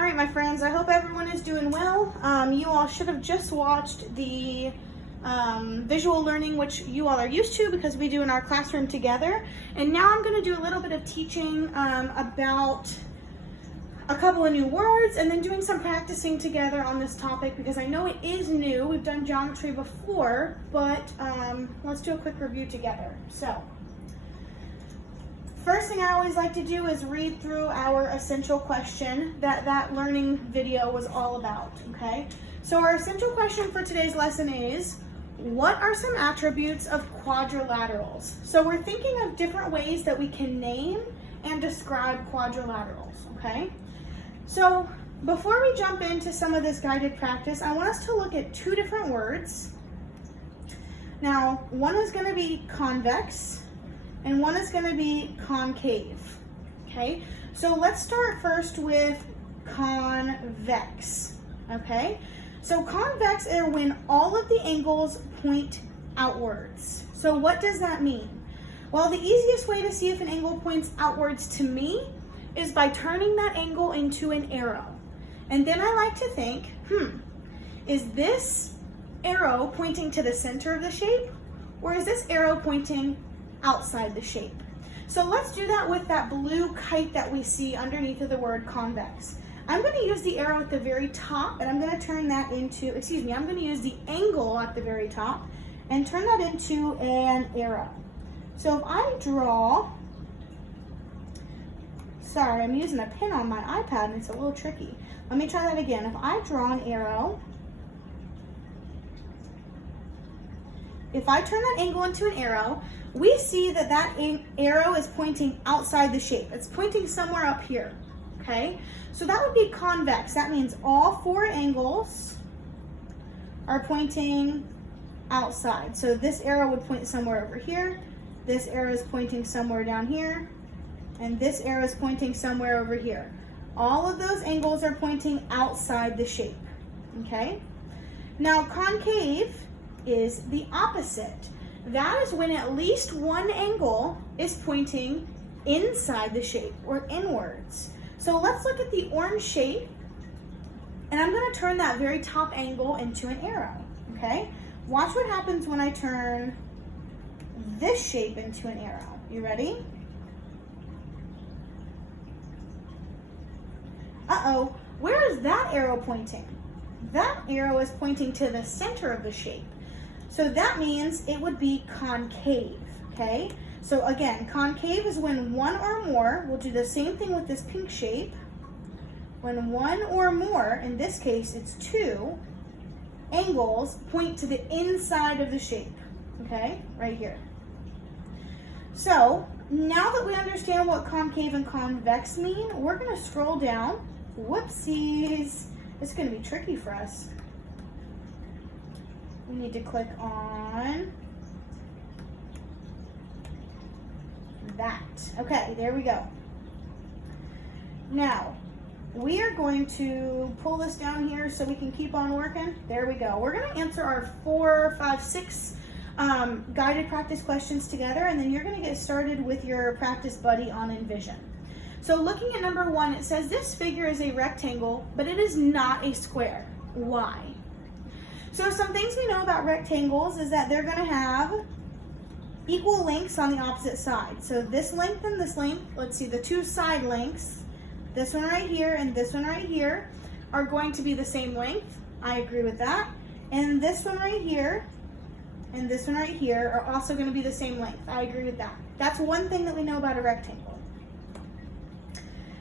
All right, my friends, I hope everyone is doing well. You all should have just watched the visual learning, which you all are used to because we do in our classroom together. And now I'm going to do a little bit of teaching about a couple of new words and then doing some practicing together on this topic because I know it is new. We've done geometry before, but let's do a quick review together. So, first thing I always like to do is read through our essential question that learning video was all about, okay? So our essential question for today's lesson is, what are some attributes of quadrilaterals? So we're thinking of different ways that we can name and describe quadrilaterals, okay? So before we jump into some of this guided practice, I want us to look at two different words. Now, one is going to be convex, and one is going to be concave, okay? So let's start first with convex, okay? So convex are when all of the angles point outwards. So what does that mean? Well, the easiest way to see if an angle points outwards to me is by turning that angle into an arrow. And then I like to think, is this arrow pointing to the center of the shape, or is this arrow pointing outside the shape? So let's do that with that blue kite that we see underneath of the word convex. I'm going to use the arrow at the very top, and I'm going to turn that into, I'm going to use the angle at the very top and turn that into an arrow. So if I draw, sorry, I'm using a pen on my iPad and it's a little tricky. Let me try that again. If I draw an arrow, if I turn that angle into an arrow, we see that that arrow is pointing outside the shape. It's pointing somewhere up here, okay? So that would be convex. That means all four angles are pointing outside. So this arrow would point somewhere over here. This arrow is pointing somewhere down here. And this arrow is pointing somewhere over here. All of those angles are pointing outside the shape, okay? Now concave is the opposite. That is when at least one angle is pointing inside the shape or inwards. So let's look at the orange shape, and I'm going to turn that very top angle into an arrow, okay? Watch what happens when I turn this shape into an arrow. You ready? Uh-oh, where is that arrow pointing? That arrow is pointing to the center of the shape. So that means it would be concave, okay? So again, concave is when one or more, we'll do the same thing with this pink shape, when one or more, in this case it's two, angles point to the inside of the shape, okay? Right here. So now that we understand what concave and convex mean, we're gonna scroll down. Whoopsies, it's gonna be tricky for us. We need to click on that. Okay, there we go. Now, we are going to pull this down here so we can keep on working. There we go. We're going to answer our 4, 5, 6 guided practice questions together, and then you're going to get started with your practice buddy on Envision. So looking at number 1, it says this figure is a rectangle, but it is not a square. Why? So some things we know about rectangles is that they're going to have equal lengths on the opposite side. So this length and this length, let's see, the two side lengths, this one right here and this one right here, are going to be the same length. I agree with that. And this one right here and this one right here are also going to be the same length. I agree with that. That's one thing that we know about a rectangle.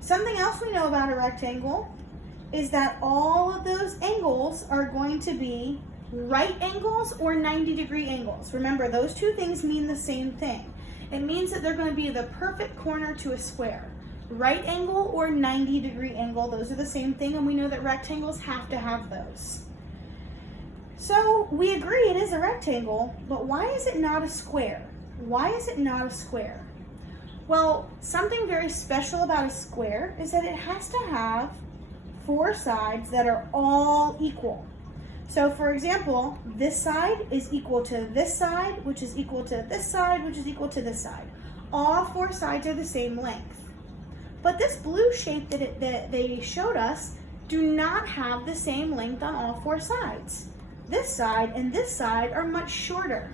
Something else we know about a rectangle is that all of those angles are going to be right angles or 90-degree angles. Remember, those two things mean the same thing. It means that they're going to be the perfect corner to a square. Right angle or 90-degree angle, those are the same thing, and we know that rectangles have to have those. So we agree it is a rectangle, but why is it not a square? Why is it not a square? Well, something very special about a square is that it has to have 4 sides that are all equal. So for example, this side is equal to this side, which is equal to this side, which is equal to this side. All 4 sides are the same length. But this blue shape that they showed us do not have the same length on all four sides. This side and this side are much shorter.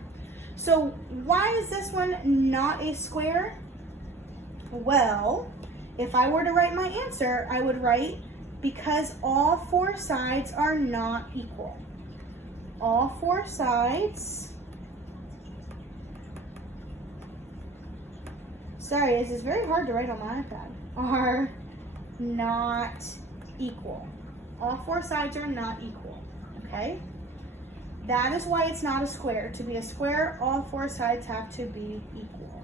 So why is this one not a square? Well, if I were to write my answer, I would write because all four sides are not equal. All four sides, sorry, this is very hard to write on my iPad, are not equal. All four sides are not equal, okay? That is why it's not a square. To be a square, all four sides have to be equal.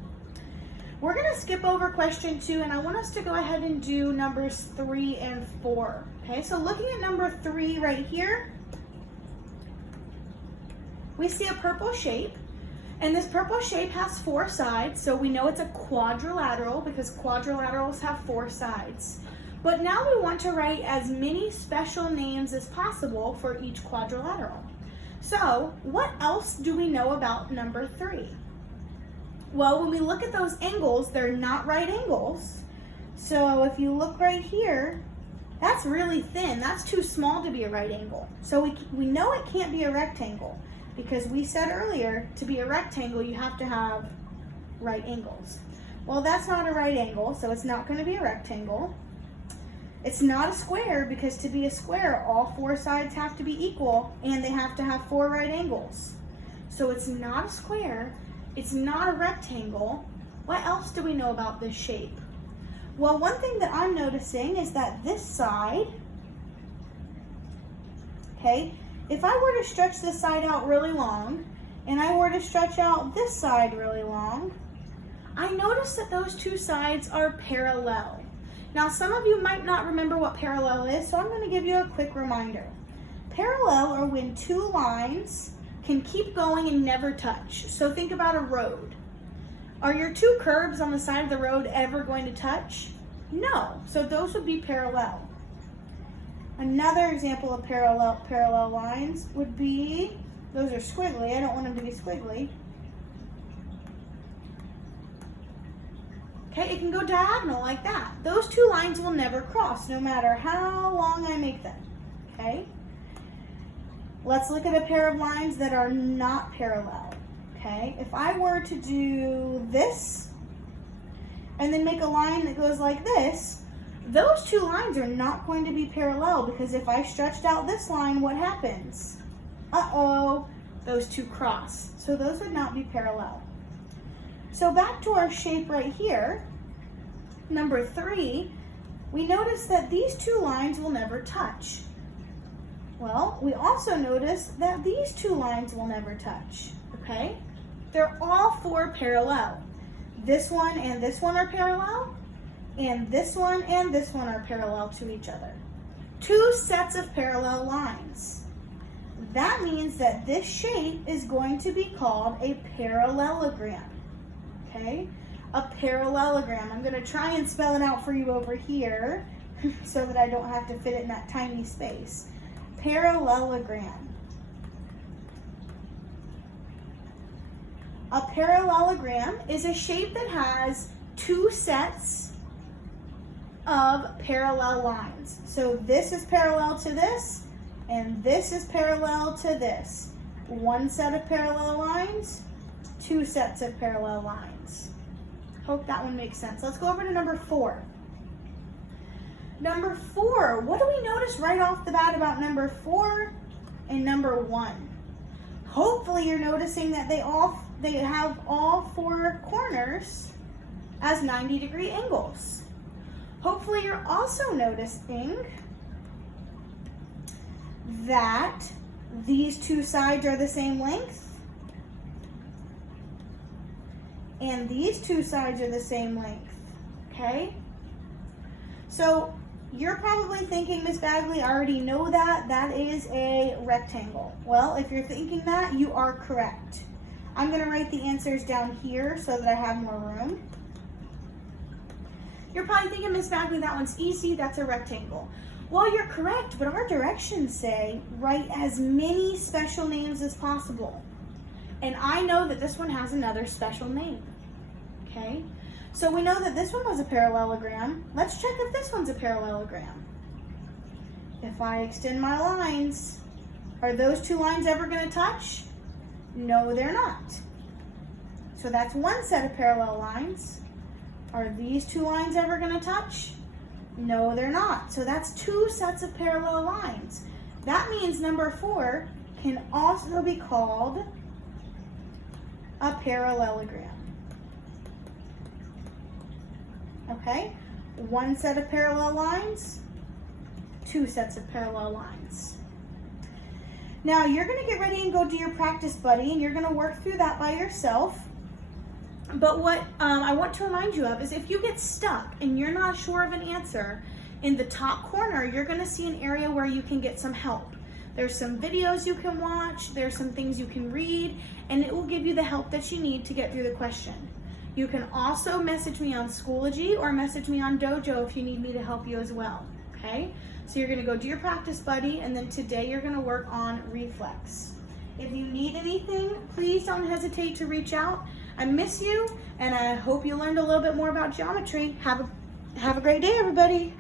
We're going to skip over question 2, and I want us to go ahead and do numbers 3 and 4. Okay, so looking at number 3 right here, we see a purple shape, and this purple shape has 4 sides, so we know it's a quadrilateral because quadrilaterals have 4 sides. But now we want to write as many special names as possible for each quadrilateral. So what else do we know about number 3? Well, when we look at those angles, they're not right angles. So if you look right here, that's really thin. That's too small to be a right angle. So we know it can't be a rectangle because we said earlier to be a rectangle, you have to have right angles. Well, that's not a right angle, so it's not going to be a rectangle. It's not a square because to be a square, all 4 sides have to be equal and they have to have 4 right angles. So it's not a square, it's not a rectangle. What else do we know about this shape? Well, one thing that I'm noticing is that this side, okay, if I were to stretch this side out really long and I were to stretch out this side really long, I notice that those 2 sides are parallel. Now, some of you might not remember what parallel is, so I'm going to give you a quick reminder. Parallel are when 2 lines can keep going and never touch. So think about a road. Are your 2 curbs on the side of the road ever going to touch? No, so those would be parallel. Another example of parallel lines would be, those are squiggly, I don't want them to be squiggly. Okay, it can go diagonal like that. Those 2 lines will never cross, no matter how long I make them, okay? Let's look at a pair of lines that are not parallel, okay? If I were to do this, and then make a line that goes like this, those 2 lines are not going to be parallel because if I stretched out this line, what happens? Uh-oh, those 2 cross. So those would not be parallel. So back to our shape right here, number 3, we notice that these 2 lines will never touch. Well, we also notice that these 2 lines will never touch, okay? They're all 4 parallel. This one and this one are parallel, and this one and this one are parallel to each other. 2 sets of parallel lines. That means that this shape is going to be called a parallelogram. Okay, a parallelogram. I'm going to try and spell it out for you over here so that I don't have to fit it in that tiny space. Parallelogram. A parallelogram is a shape that has 2 sets of parallel lines. So this is parallel to this, and this is parallel to this. 1 set of parallel lines, 2 sets of parallel lines. Hope that one makes sense. Let's go over to number 4. Number 4, what do we notice right off the bat about number 4 and number 1? Hopefully you're noticing that they have all 4 corners as 90-degree angles. Hopefully you're also noticing that these 2 sides are the same length and these 2 sides are the same length, okay? So you're probably thinking, Miss Bagley, I already know that. That is a rectangle. Well, if you're thinking that, you are correct. I'm going to write the answers down here so that I have more room. You're probably thinking, Miss Bagley, that one's easy. That's a rectangle. Well, you're correct, but our directions say write as many special names as possible. And I know that this one has another special name, okay? So we know that this one was a parallelogram. Let's check if this one's a parallelogram. If I extend my lines, are those two lines ever going to touch? No, they're not. So that's one set of parallel lines. Are these two lines ever going to touch? No, they're not. So that's two sets of parallel lines. That means number 4 can also be called a parallelogram. Okay? One set of parallel lines, two sets of parallel lines. Now you're going to get ready and go do your practice buddy, and you're going to work through that by yourself. But what I want to remind you of is if you get stuck and you're not sure of an answer, in the top corner you're going to see an area where you can get some help. There's some videos you can watch, there's some things you can read, and it will give you the help that you need to get through the question. You can also message me on Schoology or message me on Dojo if you need me to help you as well, okay? So you're going to go do your practice buddy, and then today you're going to work on reflex. If you need anything, please don't hesitate to reach out. I miss you, and I hope you learned a little bit more about geometry. Have a great day, everybody.